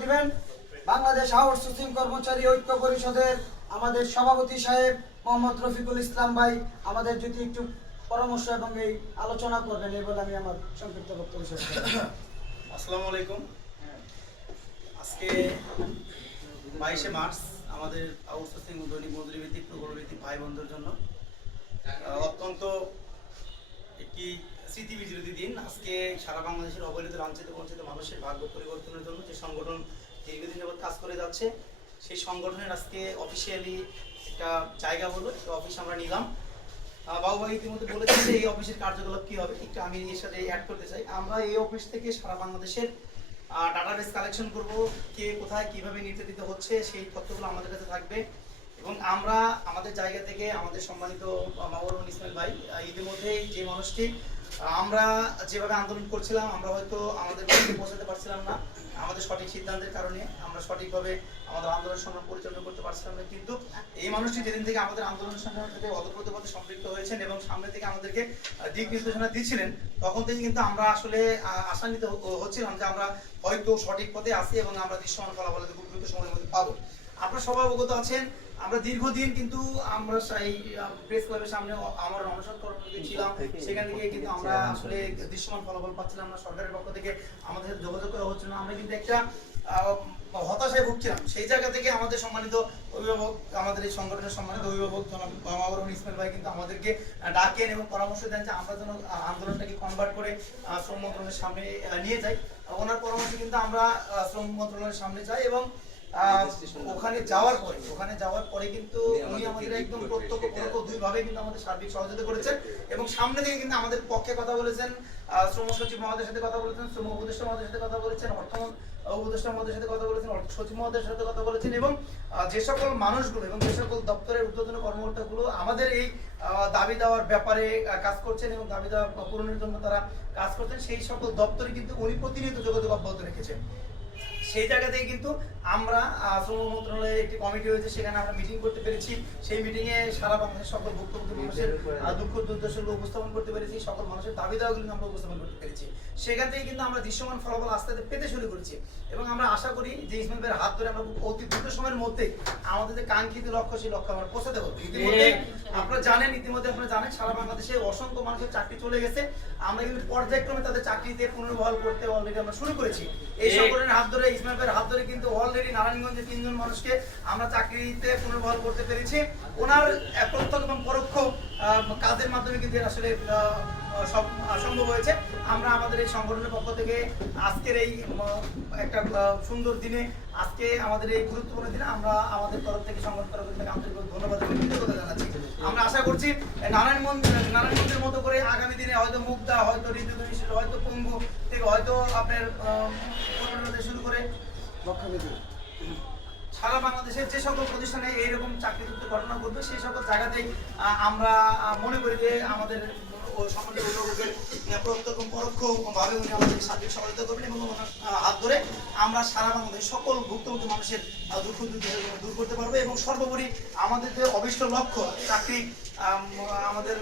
দিবেন বাংলাদেশ আউটসোর্সিং কর্মচারী ঐক্য পরিষদের আমাদের সভাপতি সাহেব মোহাম্মদ রফিকুল ইসলাম ভাই আমাদের যদি একটু পরামর্শ এবং এই আলোচনা করবেন এই বলে আমি আমার সংক্ষিপ্ত বক্তব্য শেষ। আসসালামু আলাইকুম আজকে বাইশে মার্চ আমাদের আউটসোর্সিং দৈনিক মজুরি ভিত্তিক প্রকল্প ভিত্তিক ভাই বোনদের জন্য অত্যন্ত একটি স্মৃতি বিজড়িত দিন। আজকে সারা বাংলাদেশের অবহেলিত, লাঞ্ছিত, বঞ্চিত মানুষের ভাগ্য পরিবর্তনের জন্য যে সংগঠন দীর্ঘদিন যাবৎ কাজ করে যাচ্ছে, সেই সংগঠনের আজকে অফিসিয়ালি একটা জায়গা হলো, একটা অফিস আমরা নিলাম। বাবু ভাই ইতিমধ্যে বলেছেন যে এই অফিসের কার্যকলাপ কি হবে? একটু আমি এর সাথে অ্যাড করতে চাই। আমরা এই অফিস থেকে সারা বাংলাদেশের ডাটাবেস কালেকশন করব, কে কোথায় কীভাবে নির্যাতিত হচ্ছে, সেই তথ্যগুলো আমাদের কাছে থাকবে। এবং আমরা আমাদের জায়গা থেকে আমাদের সম্মানিত মাহবুবুল ইসমাইল ভাই ইতিমধ্যেই যে মানুষটি আমরা যেভাবে আন্দোলন করছিলাম, আমরা হয়তো আমাদের পৌঁছাতে পারছিলাম না, আমাদের সঠিক সিদ্ধান্তের কারণে আমরা সঠিকভাবে আমাদের আন্দোলন সংগ্রাম পরিচালনা করতে পারছিলাম না, কিন্তু এই মানুষটি যেদিন থেকে আমাদের আন্দোলন সংগ্রামের সাথে অতপ্রতভাবে সম্পৃক্ত হয়েছেন এবং সামনে থেকে আমাদেরকে দিক নির্দেশনা দিচ্ছিলেন, তখন থেকে কিন্তু আমরা আসলে আশান্বিত হচ্ছিলাম যে আমরা হয়তো সঠিক পথে আছি এবং আমরা দৃশ্যমান ফলাফল খুব দ্রুত সময়ের মধ্যে পাবো। আপনারা সবাই অবগত আছেন, আমরা দীর্ঘদিন কিন্তু আমরা এই প্রেস ক্লাবের সামনে আমার অনশন কর্মসূচি ছিলাম। সেখান থেকে কিন্তু আমরা আসলে দৃশ্যমান ফলাফল পাচ্ছিলাম না সরকারের পক্ষ থেকে। আমাদের যোগাযোগ করা হচ্ছিল না। আমরা কিন্তু একটা হতাশায় ভুগছিলাম। সেই জায়গা থেকে আমাদের সম্মানিত অভিভাবক, আমাদের এই সংগঠনের সম্মানিত অভিভাবক জনাব মামাবরণ ইসমাইল ভাই কিন্তু আমাদেরকে ডাকেন এবং পরামর্শ দেন যে আমরা যেন আন্দোলনটাকে কনভার্ট করে শ্রম মন্ত্রণালয়ের সামনে নিয়ে যাই। ওনার পরামর্শে কিন্তু আমরা শ্রম মন্ত্রণালয়ের সামনে যাই এবং ওখানে যাওয়ার পরে ওখানে যাওয়ার পরে কিন্তু উনি আমাদের একদম প্রত্যক্ষ পরোক্ষ দুই ভাবে কিন্তু আমাদের সার্বিক সহযোগিতা করেছেন এবং সামনে থেকে কিন্তু আমাদের পক্ষে কথা বলেছেন শ্রম সচিব মহোদয়ের সাথে কথা বলেছেন শ্রম উপদেষ্টা মহোদয়ের সাথে কথা বলেছেন অর্থ উপদেষ্টা মহোদয়ের সাথে কথা বলেছেন অর্থ সচিব মহোদয়ের সাথে কথা বলেছেন এবং যে সকল মানুষগুলো এবং যে সকল দপ্তরের ঊর্ধ্বতন কর্মকর্তাগুলো আমাদের এই দাবি দেওয়ার ব্যাপারে কাজ করছেন এবং দাবি দেওয়া পূরণের জন্য তারা কাজ করছেন সেই সকল দপ্তরে কিন্তু উনি প্রতিনিয়ত যোগাযোগ অব্যাহত রেখেছেন। সেই জায়গা থেকে কিন্তু আমরা শ্রম মন্ত্রণালয়ে একটি কমিটি হয়েছে সেখানে আমরা মিটিং করতে পেরেছি। সেই মিটিং এ সারা বাংলাদেশের সকল ভুক্তভোগী মানুষের দুঃখ দুর্দশাগুলো উপস্থাপন করতে পেরেছি সকল মানুষের দাবি দাওয়াগুলো আমরা উপস্থাপন করতে পেরেছি। সেখান থেকে কিন্তু আমরা দৃশ্যমান ফলাফল আস্তে আস্তে পেতে শুরু করেছি। এবং আমরা আশা করি যে ইসমাইল ভাইয়ের হাত ধরে আমরা অতি দ্রুত সময়ের মধ্যে আমাদের যে কাঙ্ক্ষিত লক্ষ্য সেই লক্ষ্য আমরা পৌঁছাতে পারব ইতিমধ্যে আপনারা জানেন ইতিমধ্যে আপনারা জানেন সারা বাংলাদেশে অসংখ্য মানুষের চাকরি চলে গেছে। আমরা কিন্তু পর্যায়ক্রমে তাদের চাকরিতে পুনর্বহাল করতে অলরেডি আমরা শুরু করেছি। এই সংগঠনের হাত ধরে ইসমাইল ভাইয়ের হাত ধরে কিন্তু অলরেডি নারায়ণগঞ্জে তিনজন মানুষকে আমরা চাকরিতে পুনর্বহাল করতে পেরেছি। ওনার প্রত্যক্ষ এবং পরোক্ষ কাজের মাধ্যমে কিন্তু আসলে সম্ভব হয়েছে। আমরা আমাদের এই সংগঠনের পক্ষ থেকে আজকের এই একটা সুন্দর দিনে, আজকে আমাদের এই গুরুত্বপূর্ণ দিনে আমরা আমাদের তরফ থেকে সংগঠন তরফ থেকে আন্তরিক ধন্যবাদ কৃতজ্ঞতা জানাচ্ছি। আমরা আশা করছি, নারায়ণগঞ্জ, নারায়ণগঞ্জের মতো করে আগামী দিনে হয়তো মুগ্ধা হয়তো ঋতুদনী হয়তো পঙ্গু থেকে হয়তো আপনার আহ, শুরু করে সারা বাংলাদেশের যে সকল প্রতিষ্ঠানে এইরকম চাকরিযুক্ত ঘটনা ঘটবে সেই সকল জায়গাতেই আমরা মনে করি যে আমাদের অভিভাবকের প্রত্যক্ষ উনি আমাদের সার্বিক সহযোগিতা করবেন এবং ওনার হাত ধরে আমরা সারা বাংলাদেশ সকল ভুক্তভোগী মানুষের দুঃখ দূর করতে পারব এবং সর্বোপরি আমাদের যে অভিষ্ট লক্ষ্য চাকরি আমাদের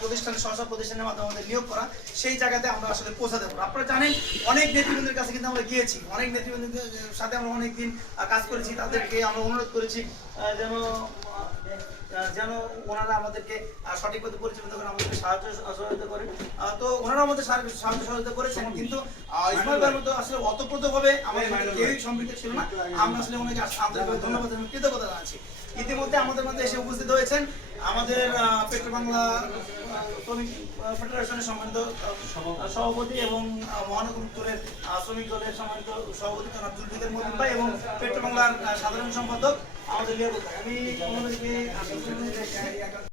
প্রতিষ্ঠানে সংস্থা প্রতিষ্ঠানের মাধ্যমে আমাদের নিয়োগ করা, সেই জায়গাতে আমরা আসলে পৌঁছাতে পারব। আপনারা জানেন, অনেক নেতৃবৃন্দের কাছে কিন্তু আমরা গিয়েছি। অনেক নেতৃবৃন্দের সাথে আমরা অনেকদিন কাজ করেছি, তাদেরকে আমরা অনুরোধ করেছি যেন যেন ওনারা আমাদেরকে সঠিকভাবে সঠিক পথে পরিচালিত করে আমাদেরকে সাহায্য সহযোগিতা করেন। তো ওনারা আমাদের সাহায্য সহযোগিতা করেছেন কিন্তু ইসমাইল ভাইয়ের মতো আসলে অতপ্রতভাবে আমাদের কেউই সম্পৃক্ত ছিল না। আমরা আসলে ওনাকে আন্তরিকভাবে ধন্যবাদ এবং কৃতজ্ঞতা জানাচ্ছি। ইতিমধ্যে আমাদের মধ্যে এসে উপস্থিত হয়েছেন আমাদের পেট্রো বাংলা শ্রমিক ফেডারেশনের সম্মানিত সভাপতি এবং মহানগর উত্তরের শ্রমিক দলের সম্মানিত সভাপতি জনাব জুলফিকার মদিন ভাই এবং পেট্রো বাংলার সাধারণ সম্পাদক আমাদের আমি